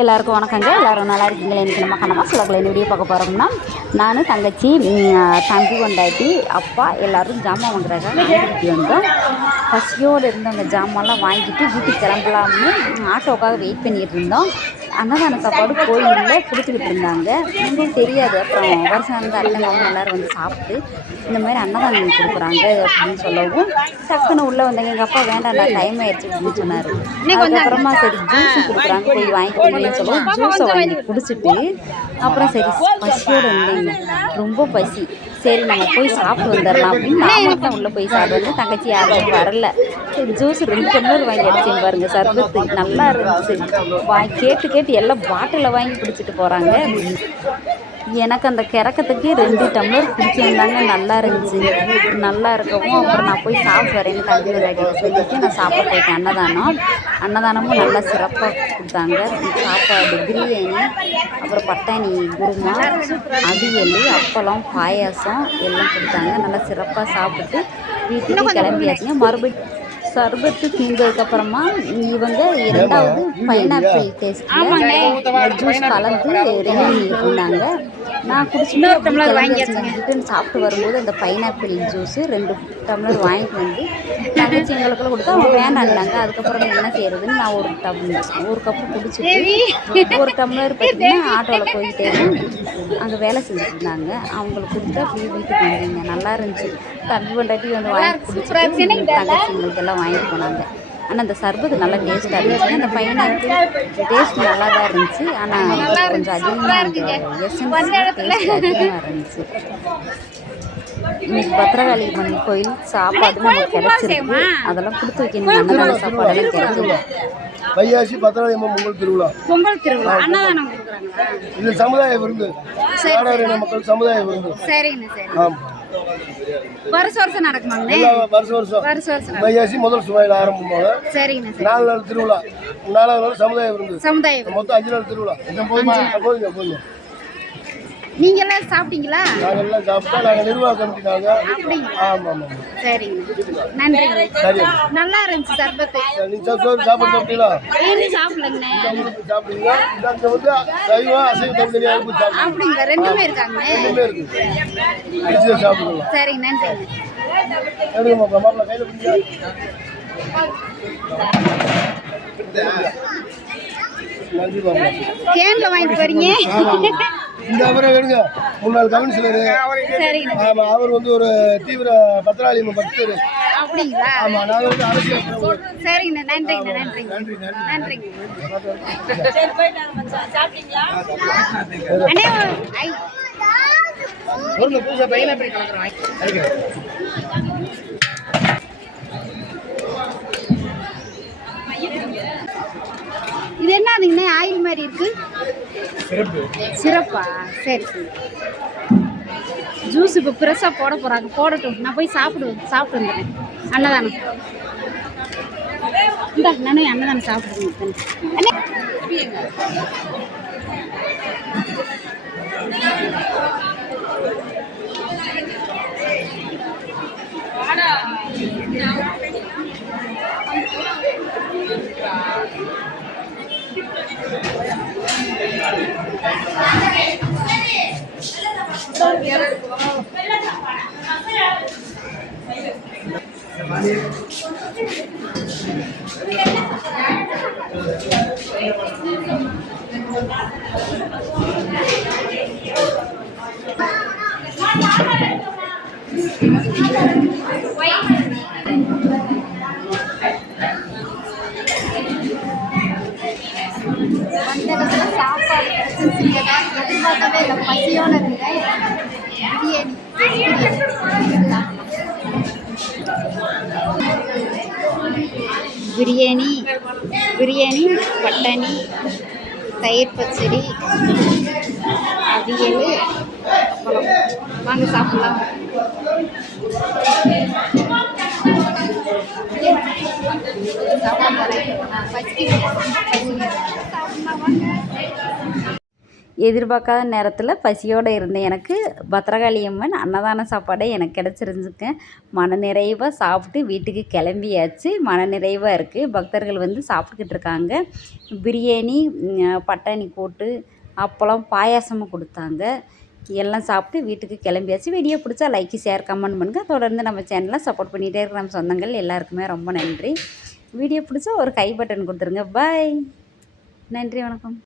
எல்லாருக்கும் வணக்கங்க. எல்லோரும் நல்லா இருக்கீங்களா? இன்றைக்கி நம்ம கண்ணம்மா சிலக்கில் என்ன வீடியோ பார்க்க போகிறோம்னா, நான் தங்கச்சி தம்பி கொண்டாட்டி அப்பா எல்லோரும் ஜாமான் வாங்குறாங்க. வீட்டுக்கு வந்தோம். பசியோடு இருந்தவங்க ஜாமான்லாம் வாங்கிட்டு வீட்டுக்கு கிளம்பலாம்னு ஆட்டோக்காக வெயிட் பண்ணிகிட்டு இருந்தோம். அன்னதான சாப்பாடு கோயிலில் கொடுத்துக்கிட்டு இருந்தாங்க. எங்களுக்கு தெரியாது. அப்புறம் வருஷம் இருந்த அத்தை மாமா எல்லோரும் வந்து சாப்பிட்டு இந்த மாதிரி அன்னதானம் கொடுக்குறாங்க அப்படின்னு சொல்லவும் டக்குன்னு உள்ளே வந்தாங்க. எங்கள் அப்பா வேண்டாம்டா டைம் ஆயிடுச்சு அப்படின்னு சொன்னார். அதுக்கப்புறமா சரி ஜூஸும் கொடுக்குறாங்க போய் வாங்கிக்கிறீங்கன்னு சொல்லவும் ஜூஸை வாங்கி குடிச்சிட்டு அப்புறம் சரி பசியோடு இருந்தேங்க, ரொம்ப பசி, சரி நம்ம போய் சாப்பிட்டு வந்துடலாம் அப்படின்னு நாமளும் தான் உள்ளே போய் சாப்பிட்டு தங்கச்சி யாரும் வரல. சரி ஜூஸ் 2 டம்ளர் வாங்கி அடிச்சேன் பாருங்க. சர்பத்து நல்லா இருந்துச்சு. கேட்டு கேட்டு எல்லாம் பாட்டிலில் வாங்கி குடிச்சிட்டு போகிறாங்க. எனக்கு அந்த கிறக்கத்துக்கு 2 டம்ளர் குடிச்சிருந்தாங்க. நல்லா இருந்துச்சு. நல்லா இருக்கவும் அப்புறம் நான் போய் சாப்பிட்டு வரேன்னு தம்பி விளையாடி சொல்லிட்டு நான் சாப்பிட போயிட்டேன். அன்னதானமும் நல்லா சிறப்பாக கொடுத்தாங்க. சாப்பாடு பிரியாணி, அப்புறம் பட்டாணி குருமா, அவியல், அப்பளம், பாயாசம் எல்லாம் கொடுத்தாங்க. நல்லா சிறப்பாக சாப்பிட்டு வீட்டுக்கு கிளம்பியாச்சுங்க. மறுபடியும் சர்பத்து தீர்ந்ததுக்கப்புறமா இவங்க 2வது பைனாப்பிள் டேஸ்ட்டில் ஜூஸ் கலந்து ரெடி பண்ணிட்டு இருந்தாங்க. நான் குடிச்சுட்டு ரிட்டன் சாப்பிட்டு வரும்போது அந்த பைனாப்பிள் ஜூஸு 2 டம்ளர் வாங்கிட்டு வந்து தங்கச்சி எங்களுக்குள்ள கொடுத்தா அவங்க வேண்டாண்டாங்க. அதுக்கப்புறம் என்ன செய்யறதுன்னு நான் ஒரு கப்பு குடிச்சிட்டு 1 டம்ளர் பார்த்திங்கன்னா ஆட்டோவில் போயிட்டே அங்கே வேலை செஞ்சுட்டு இருந்தாங்க. அவங்களுக்கு கொடுத்து அப்படியே வீட்டுக்கு வந்தீங்க. நல்லா இருந்துச்சு. தம்பி கொண்டாட்டி வந்து வாங்கி குடிச்சிட்டு தங்கச்சி எங்களுக்கு எல்லாம் வாங்கிட்டு போனாங்க. ஆனால் அந்த சர்பத்து நல்லா டேஸ்ட்டாக இருந்துச்சு. அந்த பைனாப்பிள் டேஸ்ட் நல்லா தான் இருந்துச்சு. ஆனால் கொஞ்சம் அதிகமாக அதிகமாக இருந்துச்சு. இன்னைக்கு பத்திரகாளியம்மன் கோயில் சாப்பாடு நமக்கு கிடைச்சிருக்கு. அதெல்லாம் கொடுத்து வைக்கணும். அன்னதான சாப்பாடெல்லாம் கிடைக்குது. வையாசி பத்திரகாளியம்மன் பொங்கல் திருவிழா அன்னதானம் கொடுக்குறாங்க. இது சமுதாய விருந்து, நாடாரின மக்கள் சமுதாய விருந்து. சரிங்க சரி. வருஷம் நடக்குமாங்க? வருஷம் வையாசி முதல் சுவையில் ஆரம்பமாக. சரிங்க. 4 நாள் திருவிழா. 4வது நாள் சமுதாய விருந்து. மொத்தம் 5 நாள் திருவிழா. போதுங்க. நீங்க எல்லாம் சாப்பிட்டீங்களா? நாங்க எல்லாம் சாப்பிட்டோம். நாங்க நிர்வாக கமிட்டி நாங்க. ஆமா. சரிங்க. நன்றி. சரி. நல்லா இருந்துச்சு சர்பத்து. நீங்க சாப்பிட்டீங்களா? சாப்பிடலங்க. சாப்பிட்டீங்களா? இங்க வந்து சைவ அசைவ தனித்தனியா இருக்கு சாப்பிடுங்க. அப்படிங்களா? 2மே இருக்காங்க. 2மே இருக்கு. அடிச்சு சாப்பிடுங்க. சரிங்க. நன்றி. எடுங்க மாப்ள கையில பிடிங்க. நன்றி மாப்ள. கேன்ல வாங்கிட்டு போறீங்க? இந்த அவரை எடுங்க. முன்னாள் கவுன்சிலரு. ஆமா, அவர் வந்து ஒரு தீவிர பத்திராளியம்மன் பக்தர். அப்படிங்களா? ஆமா, நான் வந்து அரசியல். சரிங்க. நன்றிங்க. சரி போயிட்டாங்க மச்சான். சாப்பிட்டீங்களா? அண்ணே ஒரு பூசா பைனாப்பிள் கலக்குறேன். இது என்னதுங்கண்ணே? ஆயில் மாதிரி இருக்கு. சிறப்பா? சரி. ஜூஸ் இப்போ ஃப்ரெஷ்ஷாக போட போகிறாங்க. போடட்டும். நான் போய் சாப்பிட்டு வந்துடுறேன். அன்னதானம் நானும் அன்னதானம் சாப்பிடுறேன். சாப்பாடு எதிர்பார்க்கவே இல்லை. பசியோடு இருந்தேன். பிரியாணி, பட்டாணி, தயிர் பச்சடி, அவியல், அப்பளம். வாங்க சாப்பிடலாம். எதிர்பார்க்காத நேரத்தில் பசியோடு இருந்த எனக்கு பத்திரகாளி அம்மன் அன்னதான சாப்பாடே எனக்கு கிடச்சிருந்துச்சுங்க. மனநிறைவாக சாப்பிட்டு வீட்டுக்கு கிளம்பியாச்சு. மனநிறைவாக இருக்குது. பக்தர்கள் வந்து சாப்பிட்டுக்கிட்டு இருக்காங்க. பிரியாணி, பட்டாணி கூட்டு, அப்பளம், பாயாசமும் கொடுத்தாங்க. எல்லாம் சாப்பிட்டு வீட்டுக்கு கிளம்பியாச்சு. வீடியோ பிடிச்சா லைக், ஷேர், கமெண்ட் பண்ணுங்கள். தொடர்ந்து நம்ம சேனலை சப்போர்ட் பண்ணிகிட்டே இருக்கிற நம்ம சொந்தங்கள் எல்லாருக்குமே ரொம்ப நன்றி. வீடியோ பிடிச்சா ஒரு கை பட்டன் கொடுத்துருங்க. பாய். நன்றி, வணக்கம்.